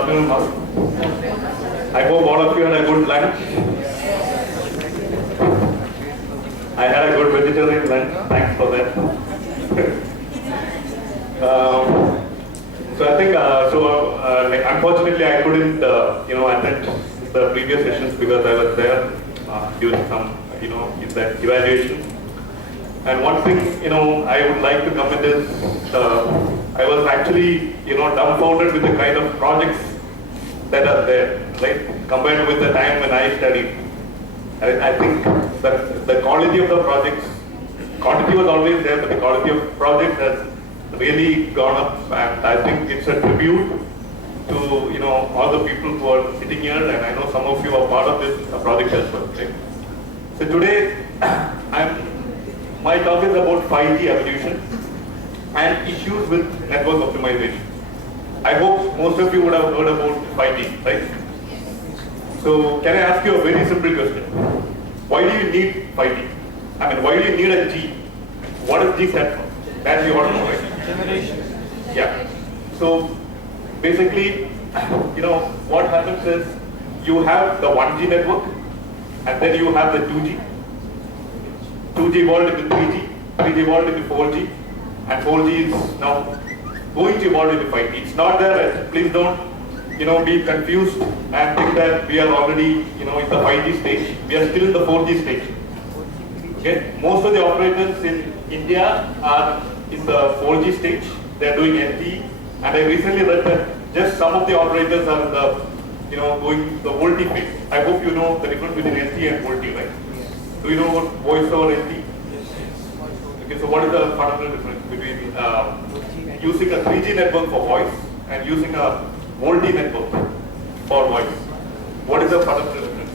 Afternoon, I hope all of you had a good lunch. I had a good vegetarian lunch. Thanks for that. So I think like unfortunately I couldn't attend the previous sessions because I was there during some in that evaluation. And one thing I would like to comment is I was actually dumbfounded with the kind of projects that are there, right? Compared with the time when I studied. I think that the quality of the projects, quantity was always there, but the quality of projects has really gone up, and I think it's a tribute to all the people who are sitting here, and I know some of you are part of this project as well, right? So today, my talk is about 5G evolution and issues with network optimization. I hope most of you would have heard about 5G, right? So can I ask you a very simple question? Why do you need 5G? I mean, why do you need a G? What does G stand for? That you all know, right? Generation. Yeah. So basically, what happens is you have the 1G network, and then you have the 2G. 2G evolved into 3G, 3G evolved into 4G, and 4G is now going to evolve into 5G. It's not there yet. Please don't be confused and think that we are already in the 5G stage. We are still in the 4G stage. Okay? Most of the operators in India are in the 4G stage. They are doing LTE, and I recently read that just some of the operators are in the going the VoLTE phase. I hope you know the difference between LTE and VoLTE, right? Do you know what voice over LTE? Okay, so what is the fundamental difference between using a 3G network for voice and using a VoLTE network for voice? What is the fundamental difference?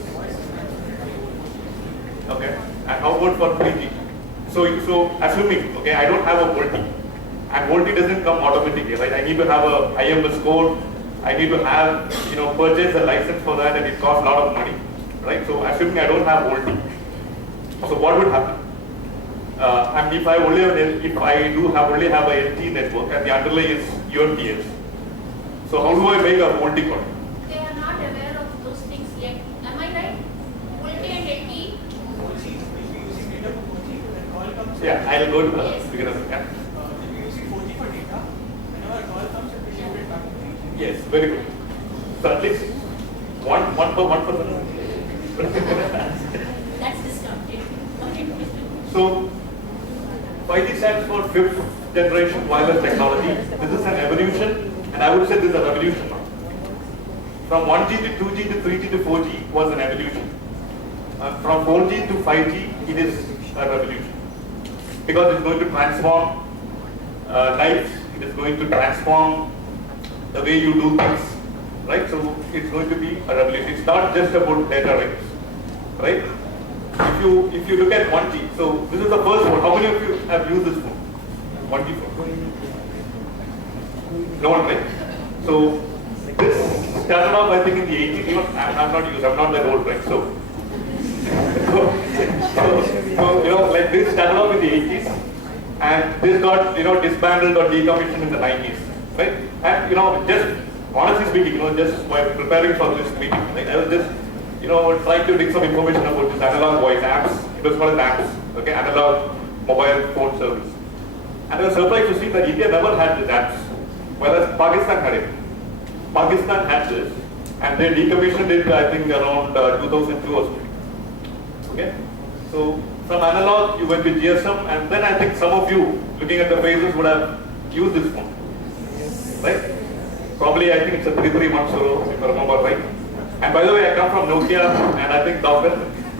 Okay, and how about for 3G? So assuming, okay, I don't have a VoLTE, and VoLTE doesn't come automatically, right? I need to have a IMS code, I need to have, purchase a license for that, and it costs a lot of money, right? So assuming I don't have VoLTE, so what would happen? And if I only have only have a LTE network and the underlay is UMTS, so how do I make a VoLTE code? They are not aware of those things yet. Am I right? VoLTE and LTE? Yeah, I'll go to the Yes. beginner. Yeah. If you're using 4G for data, whenever a call comes, you can shift it back to 3G. Yes, very good. So at least one per 1%. That's discounted. Okay. So 5G stands for fifth generation wireless technology. This is an evolution, and I would say this is a revolution now. From 1G to 2G to 3G to 4G was an evolution. From 4G to 5G, it is a revolution. Because it's going to transform lives, it is going to transform the way you do things, right? So it's going to be a revolution. It's not just about data rates, right? If you look at 1G, so this is the first phone. How many of you have used this phone? 1G phone? No one, right? So this started off, I think, in the 80s. I'm not that old, right? So like this started off in the 80s, and this got disbanded or decommissioned in the 90s, right? And just honestly speaking, just while preparing for this meeting, right, I was just trying to dig some information about this analog voice apps. It was called apps, okay, analog mobile phone service. And I was surprised to see that India never had these apps, whereas Pakistan had it. Pakistan had this, and they decommissioned it, I think, around 2002 or so. Okay, so from analog you went to GSM, and then I think some of you, looking at the faces, would have used this phone, right? Probably I think it's a 3310, if I remember right. And by the way, I come from Nokia, and I think Dr.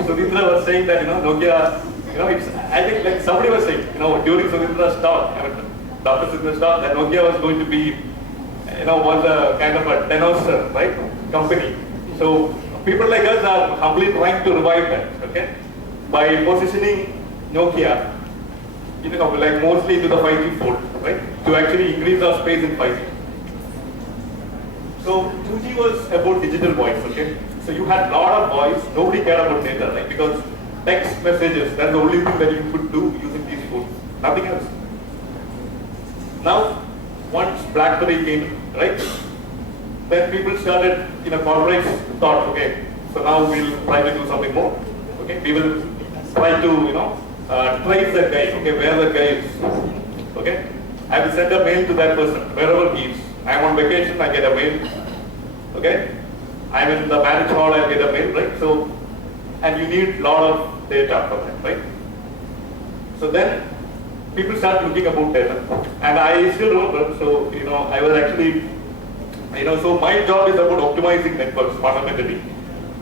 Sudhindra was saying that Nokia, I think like somebody was saying, during Sudhindra's talk, Dr. Sudhindra's talk, that Nokia was going to be, was a kind of a dinosaur, right, company. So people like us are humbly trying to revive that, okay, by positioning Nokia, like mostly into the 5G fold, right, to actually increase our space in 5G. So 2G was about digital voice, okay? So you had a lot of voice, nobody cared about data, right? Because text messages, that's the only thing that you could do using these phones, nothing else. Now, once BlackBerry came, right? then people started, corporates thought, okay, so now we'll try to do something more. Okay, we will try to, trace that guy, okay, where that guy is. Okay, I will send a mail to that person, wherever he is. I'm on vacation, I get a mail. Okay, I'm in the marriage hall, I get a mail, right? So, and you need a lot of data for that, right? So then people start looking about data. And I still remember, so, I was actually, so my job is about optimizing networks fundamentally.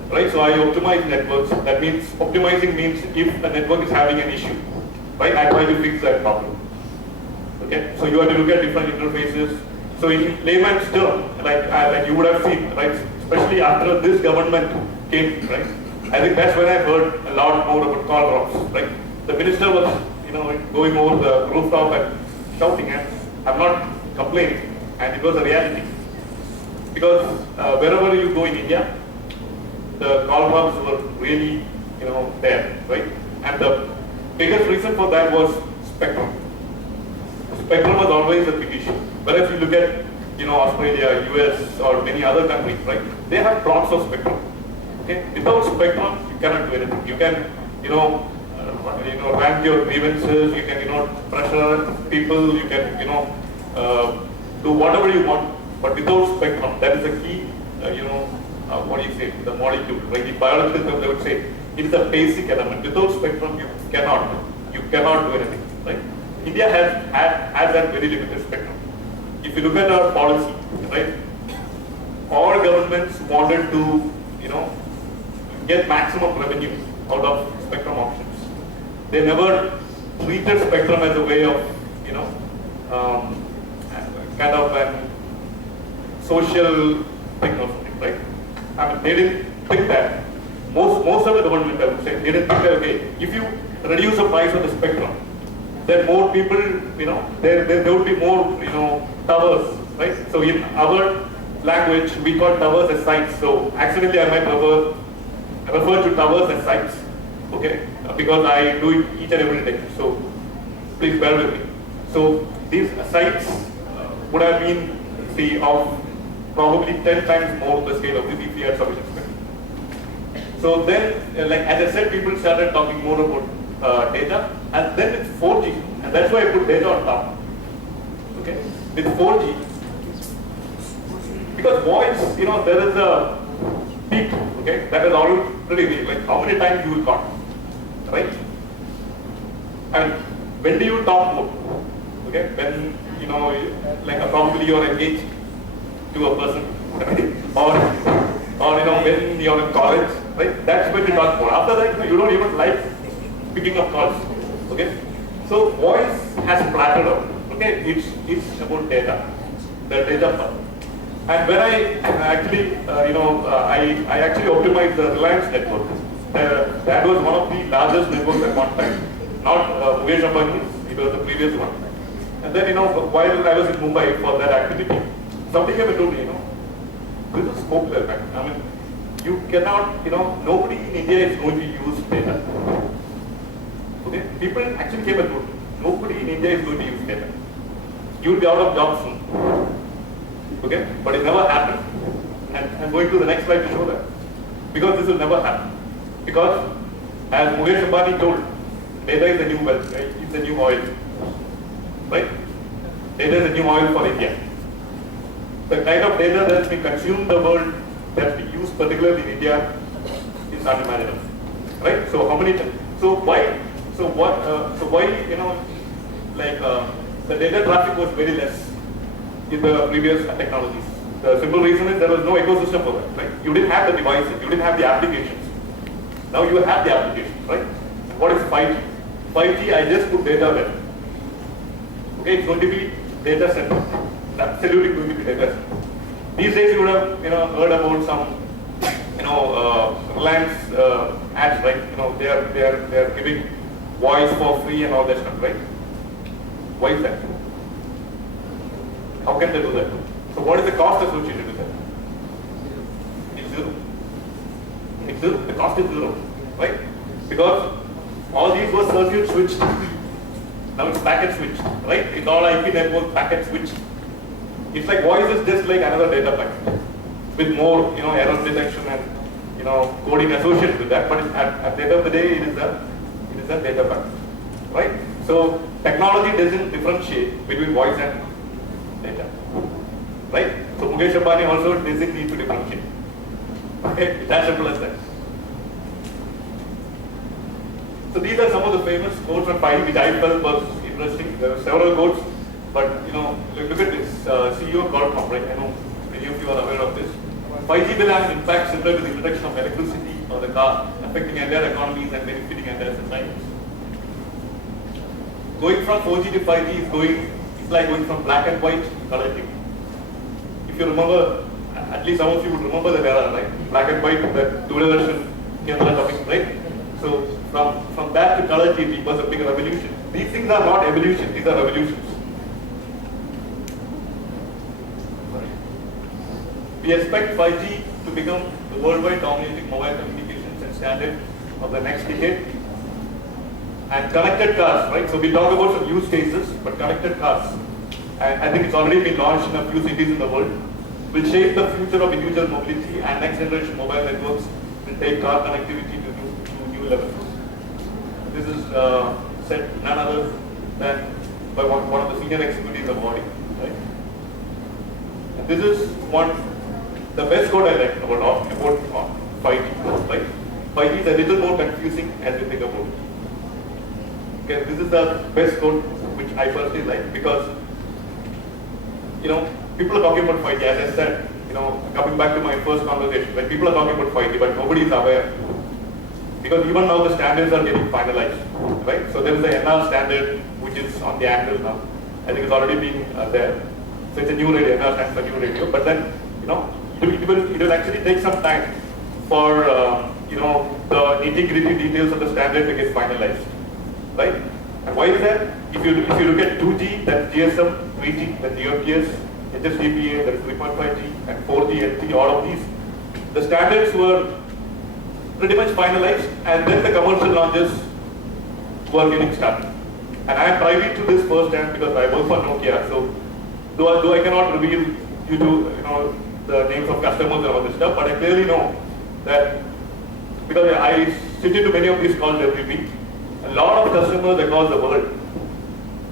Right, so I optimize networks. That means, optimizing means if a network is having an issue, right, I try to fix that problem. Okay, so you have to look at different interfaces. So in layman's term, like you would have seen, right, especially after this government came, right, I think that's when I heard a lot more about call drops, right. The minister was, going over the rooftop and shouting, and I'm not complaining, and it was a reality. Because wherever you go in India, the call drops were really, there, right? And the biggest reason for that was spectrum. Spectrum was always a big issue. Whereas you look at, Australia, US, or many other countries, right? They have blocks of spectrum. Okay? Without spectrum, you cannot do anything. You can, rank your grievances. You can, pressure people. You can, do whatever you want. But without spectrum, that is a key, what do you say, the molecule, right? The biological term, they would say, it is a basic element. Without spectrum, you cannot do anything, right? India has that very limited spectrum. If you look at our policy, right, all governments wanted to, get maximum revenue out of spectrum auctions. They never treated spectrum as a way of, kind of an social thing or something, right? I mean, they didn't think that. Most of the government, I would say, they didn't think that, okay, if you reduce the price of the spectrum, then more people, there would be more, towers, right? So in our language, we call towers as sites. So accidentally, I might refer to towers as sites, okay? Because I do it each and every day. So please bear with me. So these sites would have been, of probably 10 times more the scale of this if we had sufficient spectrum. So then, as I said, people started talking more about data, and then it's 4G, and that's why I put data on top. Okay, with 4G, because voice, there is a peak. Okay, that is already pretty big. Like how many times you will call, right? And when do you talk more? Okay, when probably you're engaged to a person, right? or when you're in college, right? That's when you talk more. After that, you don't even like picking up calls. Okay, so voice has plateaued out. Okay, it's about data, the data part. And when I actually, I actually optimized the Reliance network. That was one of the largest networks at one time. Not Mukesh Ambani, it was the previous one. And then, while I was in Mumbai for that activity, somebody came and told me, this is scope there, man. I mean, you cannot, nobody in India is going to use data. Okay? People actually came and told me, nobody in India is going to use data. You will be out of jobs soon. Okay? But it never happened. And I'm going to the next slide to show that. Because this will never happen. Because, as Mukesh Ambani told, data is the new wealth, right? It's the new oil. Right? Data is the new oil for India. The kind of data that's been consumed in the world, that's been used particularly in India, is unimaginable. Right? So how many? So why? So what? So why? The data traffic was very less in the previous technologies. The simple reason is there was no ecosystem for that. Right? You didn't have the devices. You didn't have the applications. Now you have the applications. Right? And what is 5G? 5G, I just put data there. Okay, it's going to be data center. It's absolutely going to be data center. These days you would have heard about some Reliance ads, right? They are giving voice for free and all that stuff, right? Why is that? How can they do that? So what is the cost associated with that? It's zero. It's zero. The cost is zero, right? Because all these were circuit switched. Now it's packet switched, right? It's all IP network packet switched. It's like voice is just like another data packet. with more, error detection and, coding associated with that. But at the end of the day, it is a data pack, right? So technology doesn't differentiate between voice and data, right? So Mukesh Ambani also doesn't need to differentiate. Okay, it's as simple as that. So these are some of the famous quotes on 5G which I felt was interesting. There are several quotes, but look at this. CEO Qualcomm, right? I know many of you are aware of this. 5G will have an impact similar to the introduction of electricity or the car, affecting entire economies and benefiting entire societies. Going from 4G to 5G is like going from black and white to color TV. If you remember, at least some of you would remember that era, right? Black and white, the Doordarshan, Kerala topic, right? So from that to color TV was a big revolution. These things are not evolution, these are revolutions. We expect 5G to become the worldwide dominating mobile communications and standard of the next decade. And connected cars, right? So we talk about some use cases, but connected cars, and I think it's already been launched in a few cities in the world, will shape the future of individual mobility, and next generation mobile networks will take car connectivity to new levels. This is said none other than by one of the senior executives of Audi, right? And this is the best code I like about 5G, right? 5G is a little more confusing as you think about it. Okay, this is the best code which I personally like because, people are talking about 5G, as I said, coming back to my first conversation, when people are talking about 5G, but nobody is aware. Because even now the standards are getting finalized, right? So there is the NR standard which is on the anvil now. I think it's already been there. So it's a new radio, NR stands for new radio, but then, it will actually take some time for, the nitty-gritty details of the standard to get finalized. Right? And why is that? If you look at 2G, that's GSM, 3G, that's UMTS, HSDPA, that's 3.5G, and 4G, LTE, all of these, the standards were pretty much finalized, and then the commercial launches were getting started. And I am privy to this firsthand because I work for Nokia, so though I cannot reveal you to the names of customers and all this stuff, but I clearly know that because I sit into many of these calls every week. A lot of customers across the world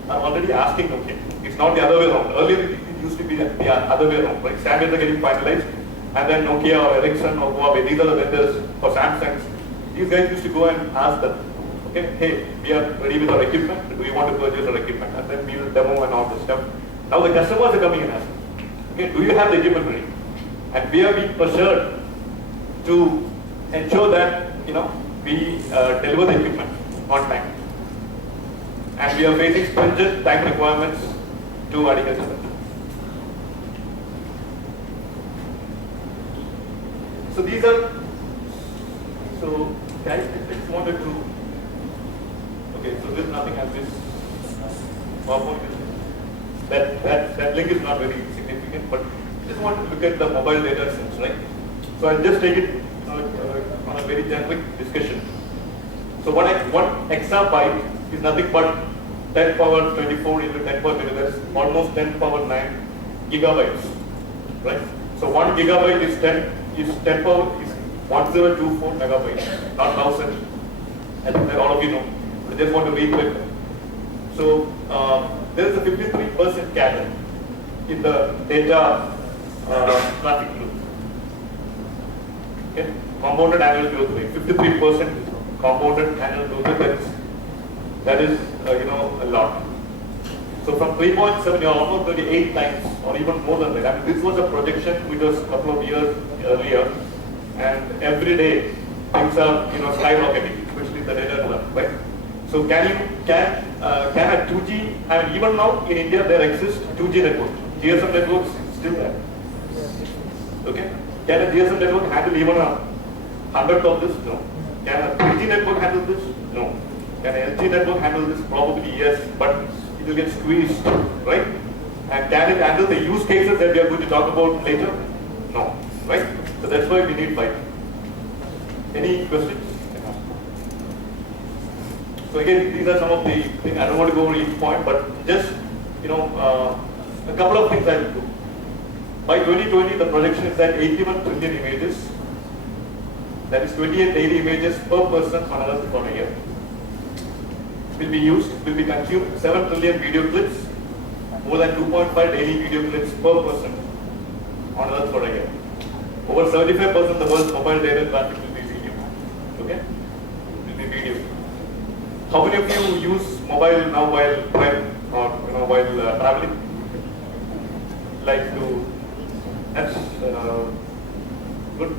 are already asking Nokia. It's not the other way around. Earlier it used to be the other way around, right? Standards are getting finalized, and then Nokia or Ericsson or Huawei, these are the vendors for Samsung. These guys used to go and ask them, okay, hey, we are ready with our equipment. Do you want to purchase our equipment? And then we will demo and all this stuff. Now the customers are coming and asking, okay, do you have the equipment ready? And we are being pressured to ensure that we deliver the equipment on time. And we are facing stringent time requirements to adequate. So these are, guys, I just wanted to, okay, so there's nothing as this PowerPoint. That link is not very significant, but I just want to look at the mobile data sense, right? So I'll just take it on a very generic discussion. So one exabyte is nothing but 10 power 24 into 10 power 20, that's almost 10 power 9 gigabytes, right? So 1 gigabyte is 10 power is 1024 megabytes, not 1000. I think that all of you know. I just want to reiterate that. So there is a 53% CAGR in the data traffic growth. Okay, compounded annual growth rate, 53%. Compounded annual growth rate, that is a lot. So from 3.7, you're almost 38 times or even more than that. I mean, this was a projection which was a couple of years earlier, and every day things are skyrocketing, especially the data graph, right? So can a 2G, and even now in India there exists 2G network. GSM networks still there. Okay? Can a GSM network handle even a hundredth of this? No. Can a 3G network handle this? No. Can a LG network handle this? Probably yes, but it will get squeezed, right? And can it handle the use cases that we are going to talk about later? No, right? So that's why we need 5G. Any questions? So again, these are some of the things. I don't want to go over each point, but just a couple of things I will do. By 2020, the projection is that 81 trillion images, that is 28 daily images per person on Earth for a year, will be used, will be consumed. 7 trillion video clips, more than 2.5 daily video clips per person on Earth for a year. Over 75% of the world's mobile data traffic will be video. Okay? Will be video. How many of you use mobile now while traveling? Like to, that's good.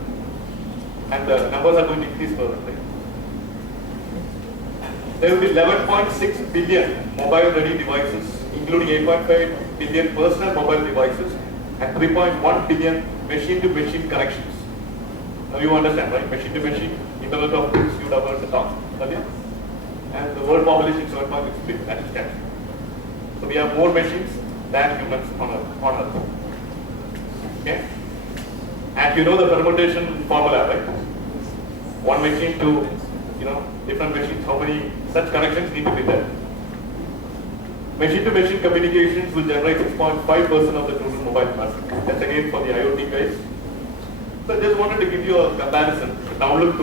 And the numbers are going to increase further. Right? There will be 11.6 billion mobile-ready devices, including 8.5 billion personal mobile devices and 3.1 billion machine-to-machine connections. Now you understand, right? Machine-to-machine, Internet of Things, you would have heard the talk earlier. And the world population is 7.6 billion, that is cash. So we have more machines than humans on Earth. Okay? And you know the permutation formula, right? One machine to, different machines, how many such connections need to be there. Machine-to-machine communications will generate 6.5% of the total mobile traffic. That's again for the IoT guys. So I just wanted to give you a comparison, a download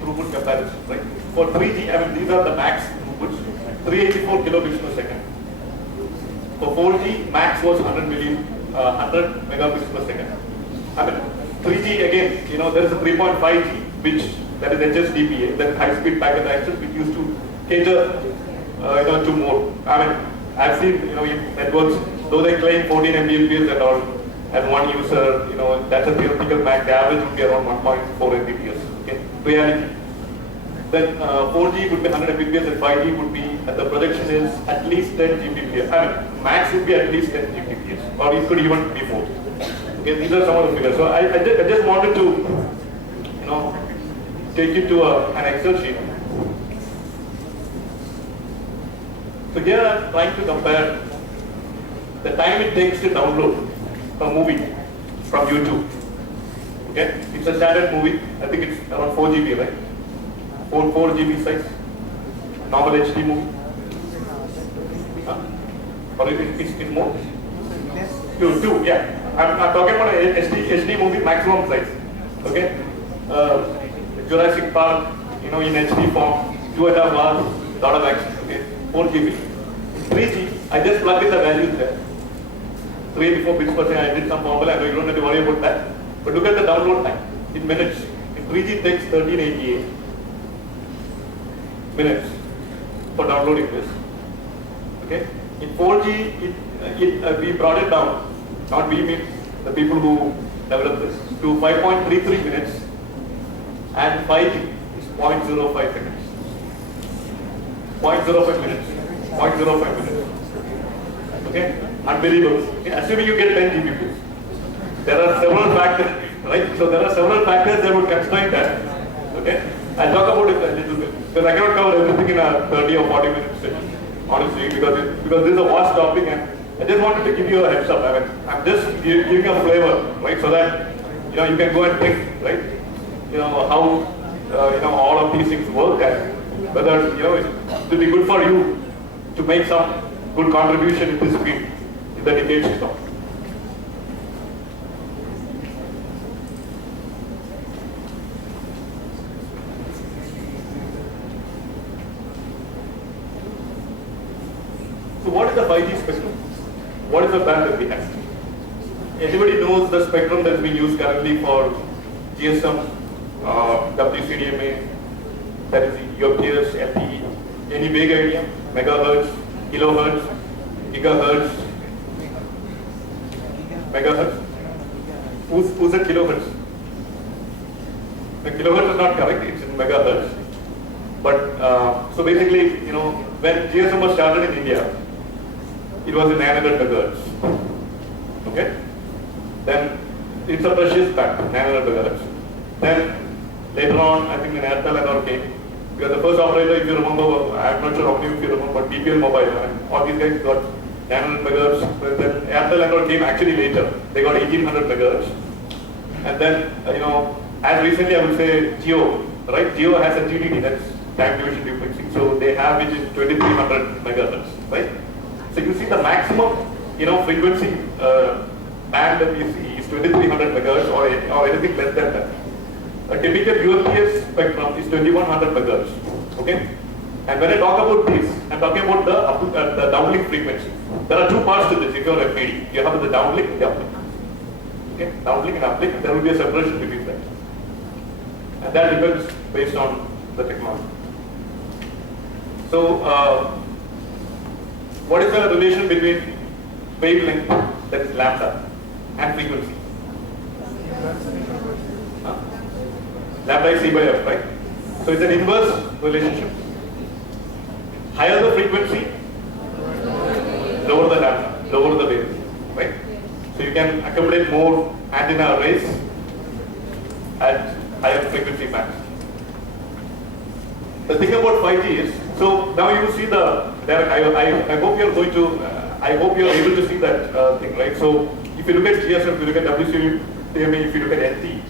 throughput comparison, right? For 3G, these are the max throughputs, 384 kilobits per second. For 4G, max was 100 megabits per second. 3G again, there is a 3.5G, which that is HSDPA, that high-speed packet access, which used to cater, to more. I've seen, networks, though they claim 14 Mbps and all, and one user, that's a theoretical max. The average would be around 1.4 Mbps. Okay, reality. Then 4G would be 100 Mbps and 5G would be, and the projection is at least 10 Gbps. Max would be at least 10 Gbps, or it could even be more. Okay, these are some of the figures. So I just wanted to, take you to an Excel sheet. So here I'm trying to compare the time it takes to download a movie from YouTube. Okay, it's a standard movie. I think it's around 4 GB, right? 4 GB size. Normal HD movie. Or it's more? Two, yeah. I'm talking about a HD movie maximum size. Okay? Jurassic Park, in HD form, 2.5 hours, lot of action. Okay? 4 GB. 3G, I just plug in the values there. 384 bits per second, I did some formula, I know you don't have to worry about that. But look at the download time, in minutes. In 3G it takes 1388 minutes for downloading this. Okay? In 4G, we brought it down, not we mean the people who developed this, to 5.33 minutes, and 5G is 0.05 seconds. 0.05 minutes. 0.05 minutes. Okay? Unbelievable. Okay? Assuming you get 10 Gbps. There are several factors, right? So there are several factors that would constrain that. Okay? I'll talk about it a little bit. Because I cannot cover everything in a 30 or 40 minute session, honestly, because this is a vast topic, and I just wanted to give you a heads up. I'm just giving a flavor, right? So that you can go and think, right? How all of these things work, and whether it will be good for you to make some good contribution in this field in the decades to come. So what is the 5G spectrum? What is the band that we have? Anybody knows the spectrum that's being used currently for GSM, WCDMA, that is your peers, LTE? Any big idea? Megahertz, kilohertz, gigahertz, megahertz? Who's at kilohertz? The kilohertz is not correct, it's in megahertz. But, so basically, when GSM was started in India, it was in 900 megahertz. Okay? Then it's a precious band, 900 megahertz. Then later on, I think when Airtel and all came, because the first operator, if you remember, I'm not sure how many of you remember, but BPL Mobile, all these guys got 900 megahertz. Then Airtel and all came actually later. They got 1800 megahertz. And then, as recently I would say Geo, right? Geo has a TDD, that's time division duplexing. So they have which is 2300 megahertz, right? So you see the maximum, frequency band that we see is is 2300 megahertz or anything less than that. A typical UPS spectrum is 2100 megahertz. Okay? And when I talk about this, I'm talking about the downlink frequency. There are two parts to this if you're FPD. You have the downlink and the uplink. Okay? Downlink and uplink, there will be a separation between that. And that depends based on the technology. So, what is the relation between wavelength, that is lambda, and frequency? Lambda is C by F, right? So it's an inverse relationship. Higher the frequency, lower the lambda, lower the wavelength, right? So you can accumulate more antenna arrays at higher frequency bands. The thing about 5G is, so now you see the direct, I hope you're going to, I hope you're able to see that thing, right? So if you look at GSM, if you look at WCMA, if you look at LT,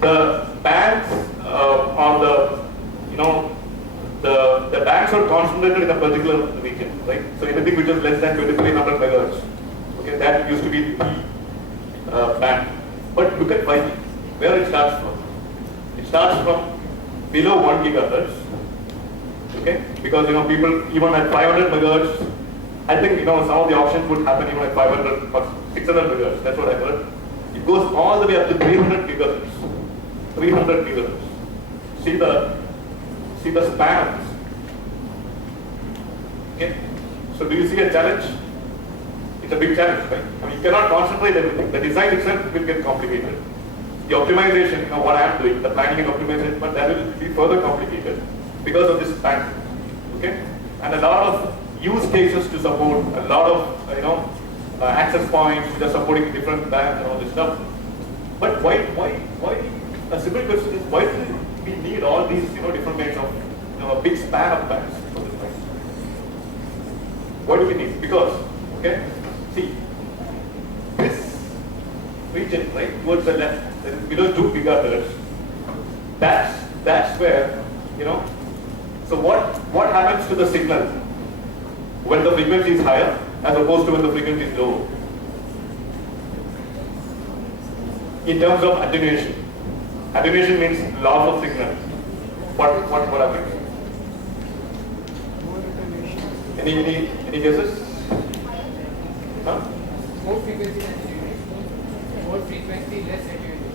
the bands or the bands are concentrated in a particular region, right? So anything which is less than 2300 megahertz, okay, that used to be the band. But look at 5G, where it starts from. It starts from below 1 gigahertz, okay? Because people even at 500 megahertz, I think some of the options would happen even at 500 or 600 megahertz. That's what I heard. It goes all the way up to 300 gigahertz. 300 gigahertz. See the spans. Okay. So do you see a challenge? It's a big challenge, right? I mean, you cannot concentrate everything. The design itself will get complicated. The optimization, what I am doing, the planning and optimization, but that will be further complicated because of this span. Okay? And a lot of use cases to support, a lot of access points which are supporting different bands and all this stuff. But why? A simple question is, why do we need all these different kinds of a big span of bands for this thing? Why do we need? Because see this region right towards the left, that is below 2 gigahertz. That's where So what happens to the signal when the frequency is higher as opposed to when the frequency is low? In terms of attenuation. Attenuation means loss of signal. What happens? Any guesses? Huh? More frequency than attenuation. More frequency, less attenuation.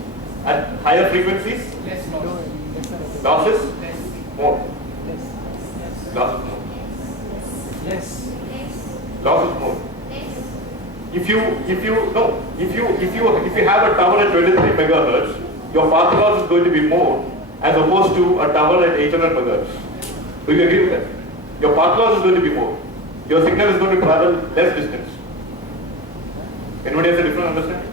At higher frequencies? Less loss. Losses? Less. More. Losses more. Less. Losses more. If you have a tower at 23 megahertz, your path loss is going to be more as opposed to a tower at 800 megahertz. Do you agree with that? Your path loss is going to be more. Your signal is going to travel less distance. Anybody has a different understanding?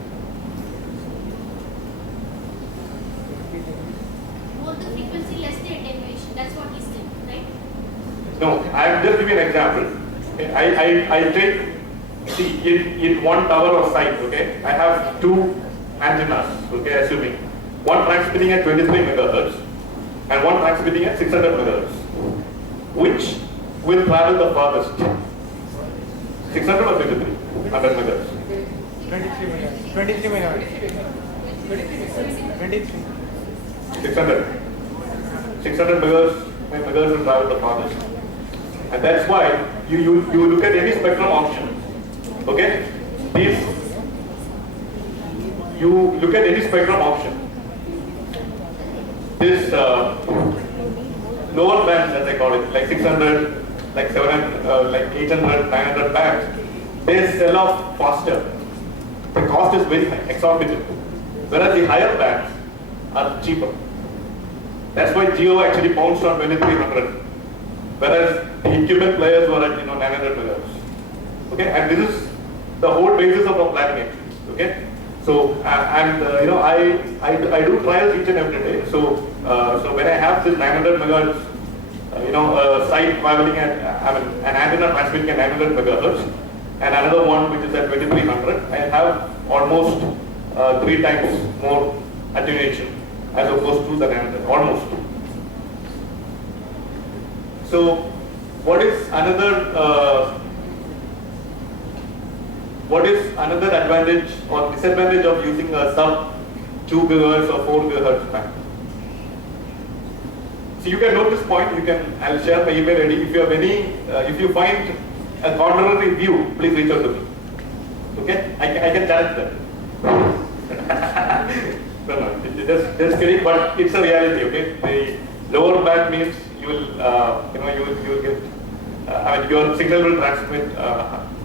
More the frequency, less the attenuation. That's what he said, right? No, I am just giving an example. I take, in one tower or site, okay, I have two antennas, okay, assuming. One transmitting at 23 megahertz and one transmitting at 600 megahertz. Which will travel the farthest? 600 or 23? 100 megahertz. 23 megahertz. 23 megahertz. 23. 600. 600 megahertz will travel the farthest. And that's why you look at any spectrum option. Okay? You look at any spectrum option. This lower bands, as I call it, like 600, like 700, like 800, 900 bands, they sell off faster. The cost is very high, exorbitant. Whereas the higher bands are cheaper. That's why Geo actually pounced on 2300. Whereas the incumbent players were at 900 megahertz. Okay, and this is the whole basis of our planning actually. Okay, so I do trials each and every day. So when I have this 900 megahertz, site traveling at an antenna transmitting at 900 megahertz, and another one which is at 2300, I have almost 3 times more attenuation as opposed to the 900, almost. So what is another what is another advantage or disadvantage of using a sub 2 gigahertz or 4 gigahertz band? So you can note this point. I'll share my email ID. If you have any, if you find a contrary view, please reach out to me. Okay? I can challenge that. No, just kidding, but it's a reality. Okay? The lower band means you will, you will get. I mean, your signal will transmit,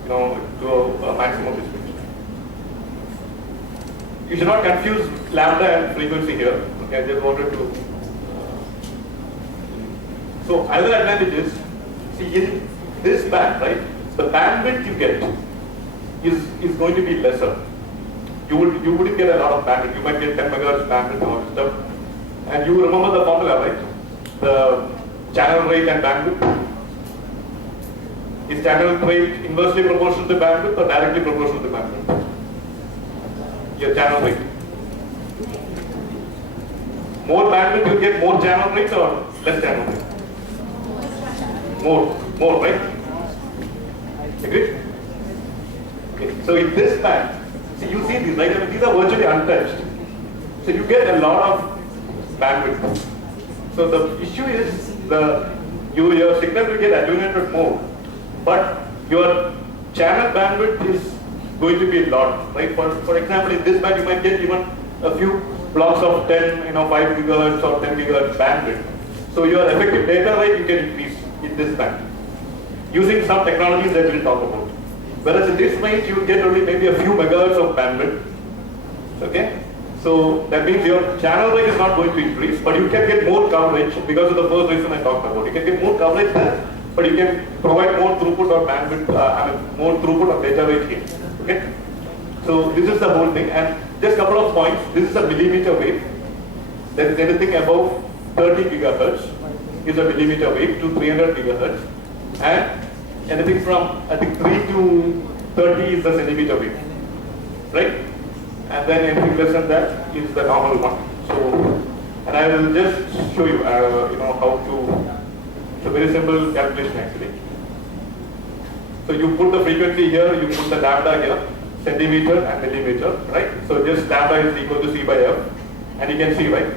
to a maximum distance. You should not confuse lambda and frequency here. Okay, I just wanted to. So another advantage is, see, in this band, right, the bandwidth you get is going to be lesser. You wouldn't get a lot of bandwidth. You might get 10 megahertz bandwidth and all this stuff. And you remember the formula, right? The channel rate and bandwidth. Is channel rate inversely proportional to bandwidth or directly proportional to bandwidth? Your channel rate. More bandwidth, you get more channel rate or less channel rate? More, right? Agree? Okay. So in this band, see, you see these, right? I mean, these are virtually untouched. So you get a lot of bandwidth. So the issue is your signal will get attenuated more, but your channel bandwidth is going to be a lot, right? For example, in this band, you might get even a few blocks of 10, 5 gigahertz or 10 gigahertz bandwidth. So your effective data rate you can increase in this band using some technologies that we'll talk about. Whereas in this range, you will get only maybe a few megahertz of bandwidth. Okay? So that means your channel rate is not going to increase, but you can get more coverage because of the first reason I talked about. You can get more coverage there, but you can provide more throughput or bandwidth, more throughput of data rate here. Okay? So this is the whole thing. And just a couple of points. This is a millimeter wave. There is anything above 30 gigahertz is a millimeter wave to 300 gigahertz. And anything from, I think, 3 to 30 is the centimeter wave. Right? And then anything less than that is the normal one. So, and I will just show you, how to, it's a very simple calculation actually. So you put the frequency here, you put the lambda here, centimeter and millimeter, right? So just lambda is equal to C by F, and you can see, right?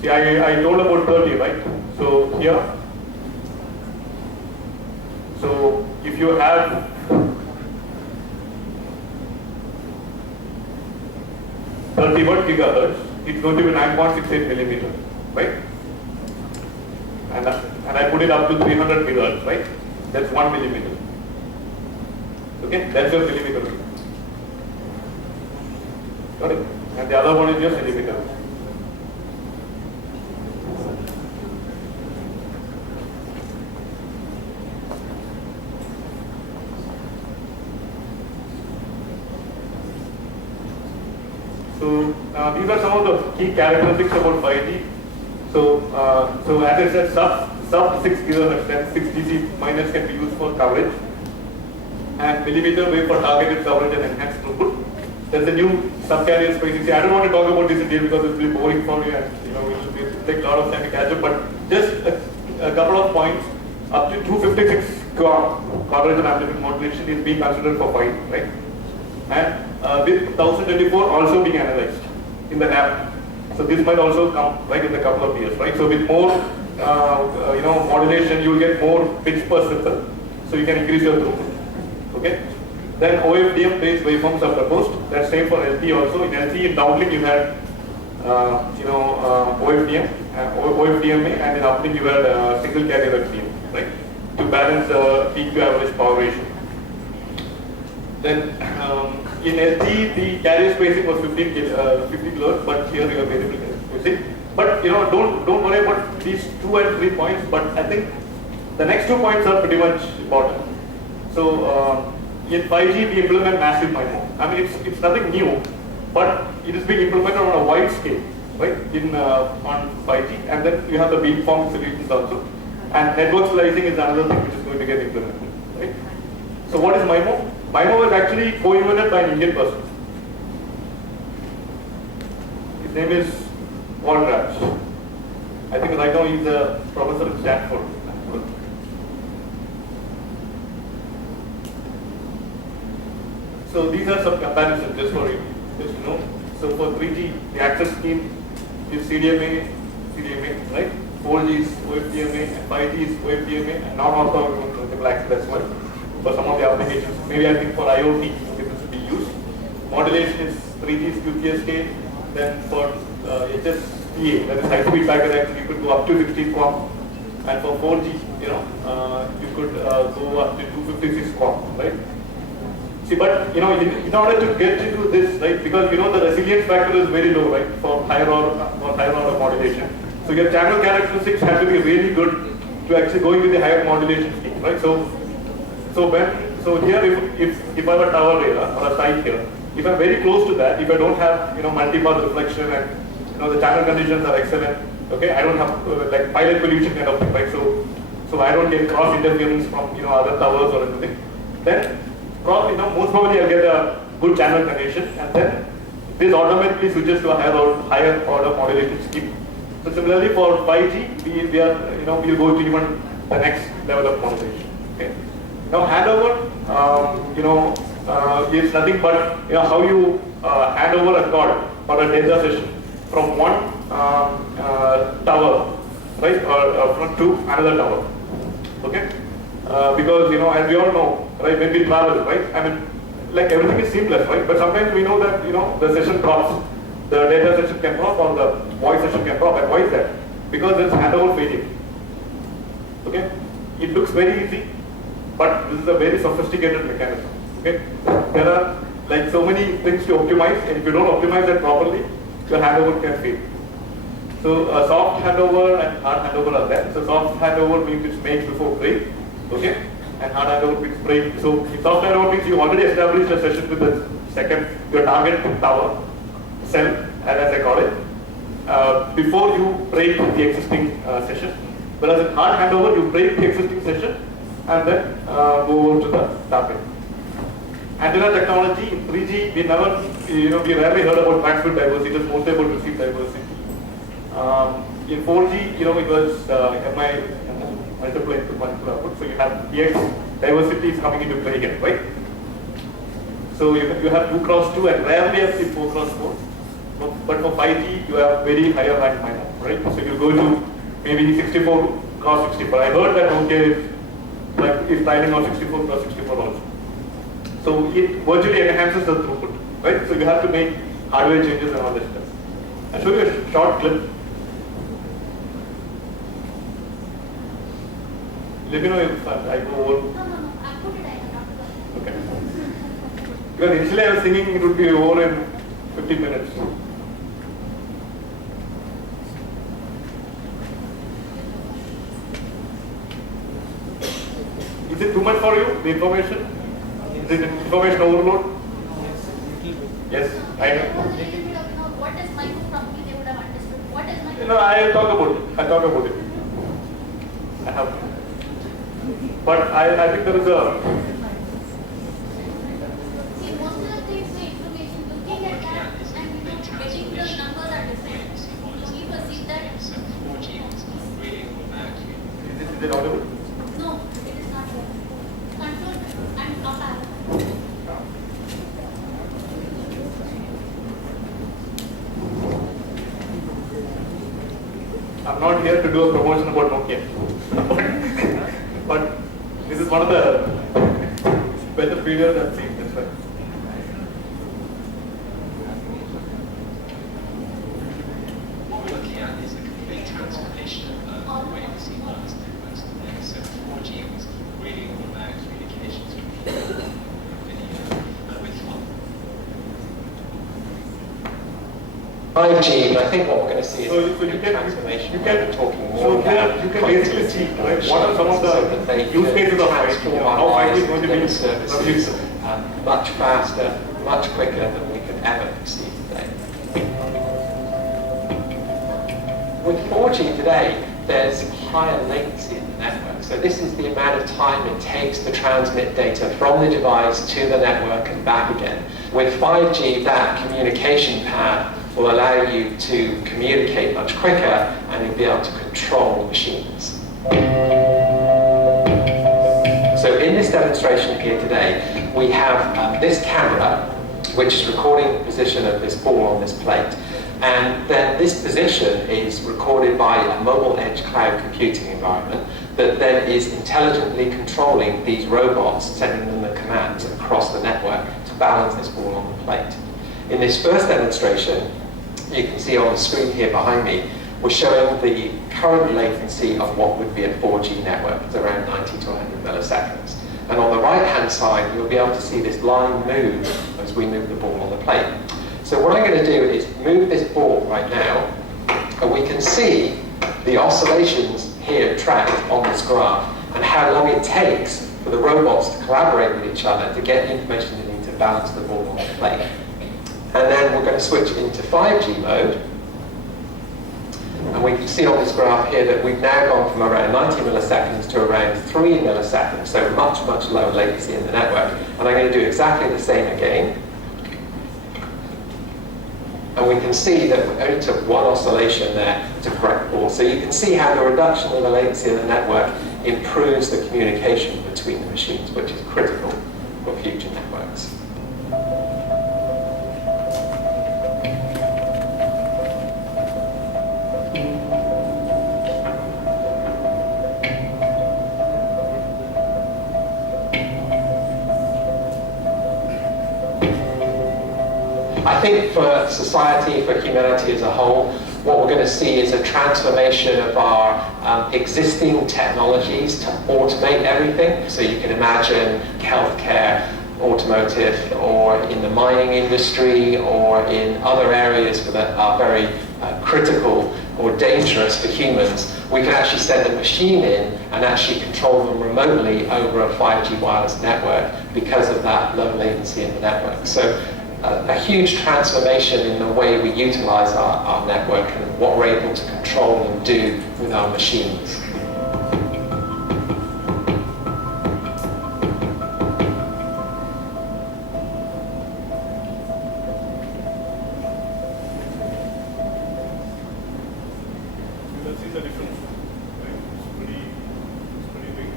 See, I told about 30, right? So here, so if you have 31 gigahertz, it's going to be 9.68 millimeter, right? And I put it up to 300 gigahertz, right? That's 1 millimeter. Okay, that's your millimeter wave. Got it? And the other one is your centimeter. So these are some of the key characteristics about 5G. So as I said, sub 6 gigahertz, then 6 dC minus can be used for coverage, and millimeter wave for targeted coverage and enhanced throughput. There's a new subcarrier spacing. See, I don't want to talk about this in detail because it will be boring for you, and it will take a lot of time to catch up. But just a couple of points. Up to 256 coverage and amplitude modulation is being considered for 5G, right? And with 1024 also being analyzed in the lab. So this might also come right in a couple of years, right? So with more modulation, you will get more bits per circle, so you can increase your throughput. Okay. Then OFDM based waveforms are proposed. That's same for LTE also. In LTE in downlink you had OFDMA, and in uplink you had single carrier FDM, right? To balance the peak to average power ratio. Then in LTE the carrier spacing was 50 kilohertz, but here you have variable spacing. But don't worry about these 2 and 3 points. But I think the next 2 points are pretty much important. So in 5G we implement massive MIMO. I mean it's nothing new, but it is being implemented on a wide scale, right? On 5G, and then you have the beamform solutions also. And network slicing is another thing which is going to get implemented, right? So what is MIMO? MIMO was actually co-invented by an Indian person. His name is Raj. I think right now he's a professor at Stanford. So these are some comparisons just for you, just to know. So for 3G, the access scheme is CDMA, right? 4G is OFDMA, and 5G is OFDMA, and now also the access as well for some of the applications. Maybe I think for IoT, this will be used. Modulation is 3G is QPSK, then for HSPA, that is high-speed packet access, you could go up to 60 QAM, and for 4G, you could go up to 256 QAM, right? See, but in order to get into this, right, because the resilience factor is very low, right, for higher order modulation. So your channel characteristics have to be really good to actually go into the higher modulation scheme, right? So here, if I have a tower here or a site here, if I'm very close to that, if I don't have multi-path reflection and the channel conditions are excellent, okay, I don't have like pilot pollution kind of thing, right? So I don't get cross interference from other towers or anything. Then probably most probably I'll get a good channel condition, and then this automatically switches to a higher order modulation scheme. So similarly for 5G, we are we'll go to even the next level of modulation. Okay. Now handover, is nothing but how you hand over a card or a data session from one tower, right, or to another tower. Okay, because as we all know, right, when we travel, right, I mean, like everything is seamless, right? But sometimes we know that the session drops, the data session can drop, or the voice session can drop. And why is that? Because there's handover failure. Okay, it looks very easy, but this is a very sophisticated mechanism. Okay, there are like so many things to optimize, and if you don't optimize that properly, your handover can fail. So soft handover and hard handover are there. So soft handover means it's made before break, okay, and hard handover means break. So soft handover means you already established a session with your target tower cell, as I call it, before you break the existing session. Whereas in hard handover, you break the existing session and then go over to the target. Antenna technology in 3G, we rarely heard about transmit diversity. It was mostly about receive diversity. In 4G, it was MI multiplied to multiple output. So you have EX diversity is coming into play again, right? So you have 2 cross 2 and rarely have seen 4 cross 4. But for 5G, you have very higher rank minor, right? So you go to maybe 64 cross 64. I heard that Nokia is trialing on 64 cross 64 also. So it virtually enhances the throughput, right? So you have to make hardware changes and all this stuff. I'll show you a short clip. Let me know if I go over. No, I put it in. Okay. Because initially I was thinking it would be over in 15 minutes. Is it too much for you, the information? Is it information overload? Yes, I know. What is micro company, they would have understood. What is micro? I'll talk about it. I have. But I think there is a. See, most of the things, the information, looking at that and getting the numbers are different. So we perceive that. Is it audible? No, it is not there. Control and up arrow. I'm not here to do a promotion about Nokia. But this is one of the better videos I've seen this way. What we're looking at is a complete transformation of the way we see wireless networks today. So 4G was really all about communications with video and with fun. 5G, but I think what we're going to see is a transformation. You can basically see, right, what are some of the use cases of 5G, how 5G is going to be services much faster, much quicker than we could ever see today. With 4G today, there's higher latency in the network. So this is the amount of time it takes to transmit data from the device to the network and back again. With 5G, that communication path will allow you to communicate much quicker, and you'll be able to control machines. So in this demonstration here today, we have this camera, which is recording the position of this ball on this plate. And then this position is recorded by a mobile edge cloud computing environment that then is intelligently controlling these robots, sending them the commands across the network to balance this ball on the plate. In this first demonstration, you can see on the screen here behind me, we're showing the current latency of what would be a 4G network. It's around 90 to 100 milliseconds. And on the right-hand side, you'll be able to see this line move as we move the ball on the plate. So what I'm going to do is move this ball right now, and we can see the oscillations here tracked on this graph, and how long it takes for the robots to collaborate with each other to get the information they need to balance the ball on the plate. And then we're going to switch into 5G mode. And we can see on this graph here that we've now gone from around 90 milliseconds to around 3 milliseconds, so much, much lower latency in the network. And I'm going to do exactly the same again. And we can see that we only took one oscillation there to correct the ball. So you can see how the reduction in the latency of the network improves the communication between the machines, which is critical for future networks. I think for society, for humanity as a whole, what we're going to see is a transformation of our existing technologies to automate everything. So you can imagine healthcare, automotive, or in the mining industry, or in other areas that are very critical or dangerous for humans. We can actually send a machine in and actually control them remotely over a 5G wireless network because of that low latency in the network. So a huge transformation in the way we utilize our network and what we're able to control and do with our machines. Let's see the difference. Right? It's pretty big.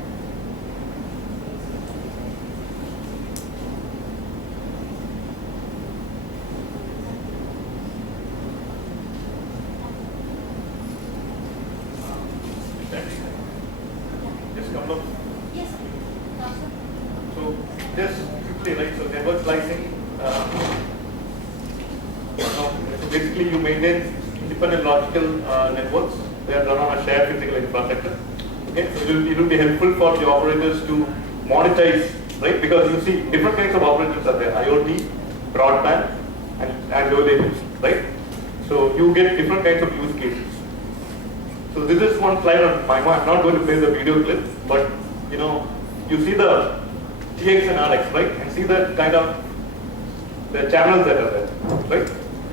Just come up. Yes, sir. So just quickly, right? So network slicing. So basically, you maintain independent logical networks. They are run on a shared physical infrastructure. Okay, so it will be helpful for the operators to monetize, right? Because you see different kinds of operators are there: IoT, broadband, and low latency, right? So you get different kinds of use cases. So this is one slide on MIMO. I'm not going to play the video clip, but you see the TX and RX, right? And see the kind of the channels that are there, right?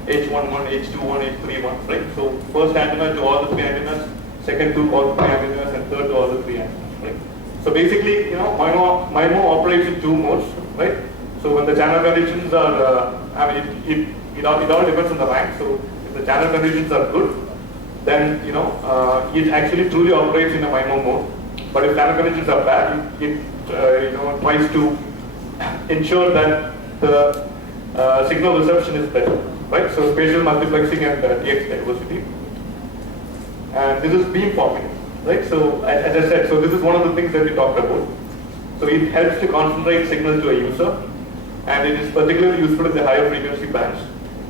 H11, H21, H31, right? So first antenna to all the three antennas, second to all three antennas, and third to all the three antennas, right? So basically, MIMO operates in two modes, right? So when the channel conditions are, it all depends on the rank. So if the channel conditions are good, then it actually truly operates in a MIMO mode. But if channel conditions are bad, it tries to ensure that the signal reception is better, right? So spatial multiplexing and TX diversity. And this is beamforming, right? So as I said, so this is one of the things that we talked about. So it helps to concentrate signal to a user, and it is particularly useful in the higher frequency bands,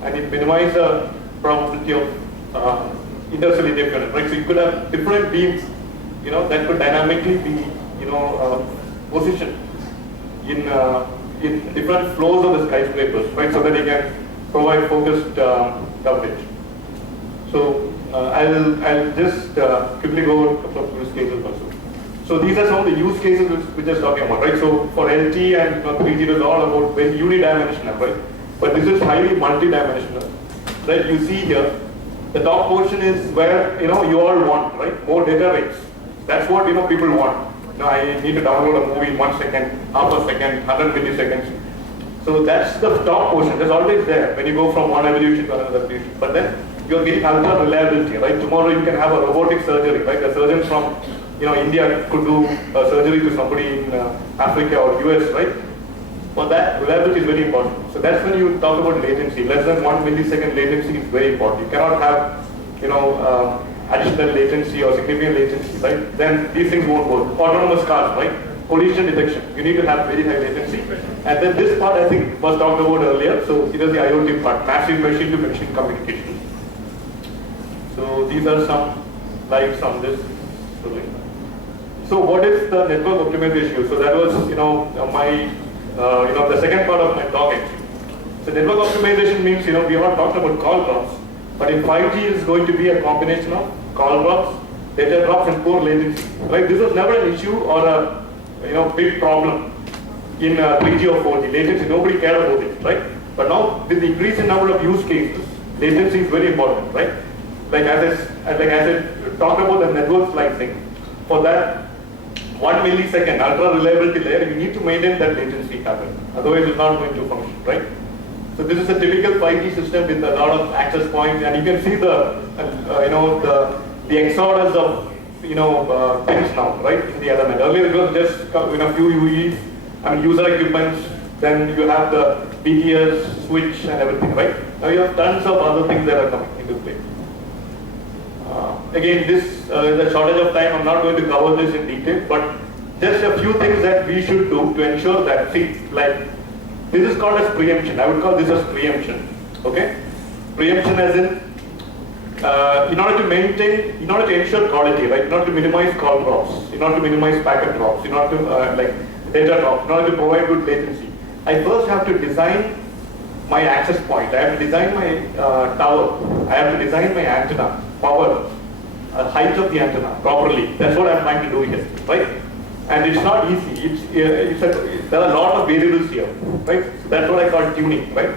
and it minimizes the probability of intercellular interference, right? So you could have different beams, that could dynamically be, positioned in different floors of the skyscrapers, right? So that you can provide focused coverage. So I'll just quickly go over a couple of use cases also. So these are some of the use cases which we're just talking about, right? So for LT and 3G is all about very unidimensional, right? But this is highly multidimensional, right? You see here, the top portion is where you all want, right? More data rates. That's what people want. I need to download a movie in 1 second, half a second, 100 milliseconds. So that's the top portion. That's always there when you go from one evolution to another evolution. But then you're getting ultra reliability, right? Tomorrow you can have a robotic surgery, right? A surgeon from India could do a surgery to somebody in Africa or US, right? For that, reliability is very important. So that's when you talk about latency. Less than 1 millisecond latency is very important. You cannot have, additional latency or significant latency, right? Then these things won't work. Autonomous cars, right? Collision detection. You need to have very high latency. And then this part, I think, was talked about earlier. So it is the IoT part, massive machine-to-machine communication. So these are some slides on this. So what is the network optimization? So that was, the second part of my talk actually. So network optimization means, we have not talked about call drops, but in 5G is going to be a combination of call drops, data drops, and poor latency. Right? This was never an issue or a big problem in 3G or 4G. Latency, nobody cared about it, right? But now with the increasing number of use cases, latency is very important, right? Like as I talked about the network slicing, for that 1 millisecond ultra reliability layer, you need to maintain that latency pattern. Otherwise, it's not going to function, right? So this is a typical 5G system with a lot of access points, and you can see the exodus of things now, right, in the element. Earlier it was just few UEs, user equipments. Then you have the BTS switch and everything, right? Now you have tons of other things that are coming into play. Again, this is a shortage of time. I'm not going to cover this in detail, but just a few things that we should do to ensure that, this is called as preemption. I would call this as preemption, okay? Preemption as in order to ensure quality, right? In order to minimize call drops, in order to minimize packet drops, in order to, data drops, in order to provide good latency. I first have to design my access point. I have to design my tower. I have to design my antenna, power, height of the antenna properly. That's what I'm trying to do here, right? And it's not easy. There are a lot of variables here, right? So that's what I call tuning, right?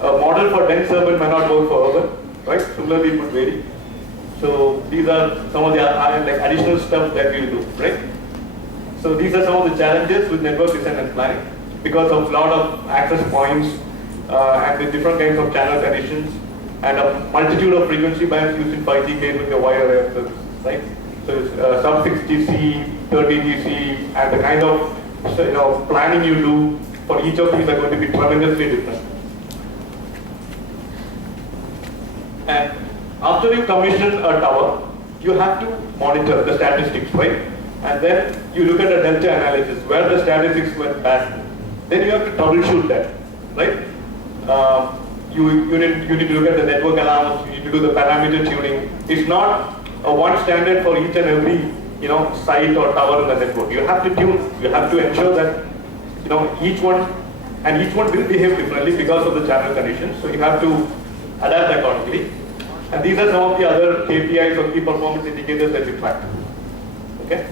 A model for dense urban may not work for urban, right? Similarly, it would vary. So these are some of the additional stuff that we'll do, right? So these are some of the challenges with network design and planning because of a lot of access points and with different kinds of channel conditions and a multitude of frequency bands used in 5G cables with a wide array of services, right? So sub-6 GC, 30 GC, and the kind of planning you do for each of these are going to be tremendously different. And after you commission a tower, you have to monitor the statistics, right? And then you look at the delta analysis, where the statistics went bad. Then you have to troubleshoot that, right? You need to look at the network allowance, you need to do the parameter tuning. It's not a one standard for each and every site or tower in the network. You have to tune. You have to ensure that each one will behave differently because of the channel conditions. So you have to adapt accordingly. And these are some of the other KPIs or key performance indicators that we track. Okay.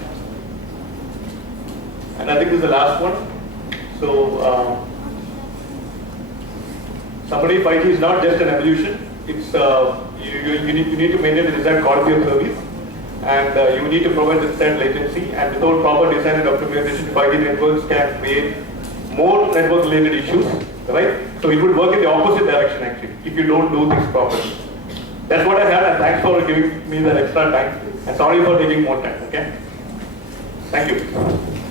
And I think this is the last one. So summary 5G is not just an evolution. It's you need to maintain the desired quality of service, and you need to provide the set latency. And without proper design and optimization, 5G networks can create more network-related issues, right? So it would work in the opposite direction actually if you don't do things properly. That's what I had, and thanks for giving me that extra time. And sorry for taking more time. Okay. Thank you.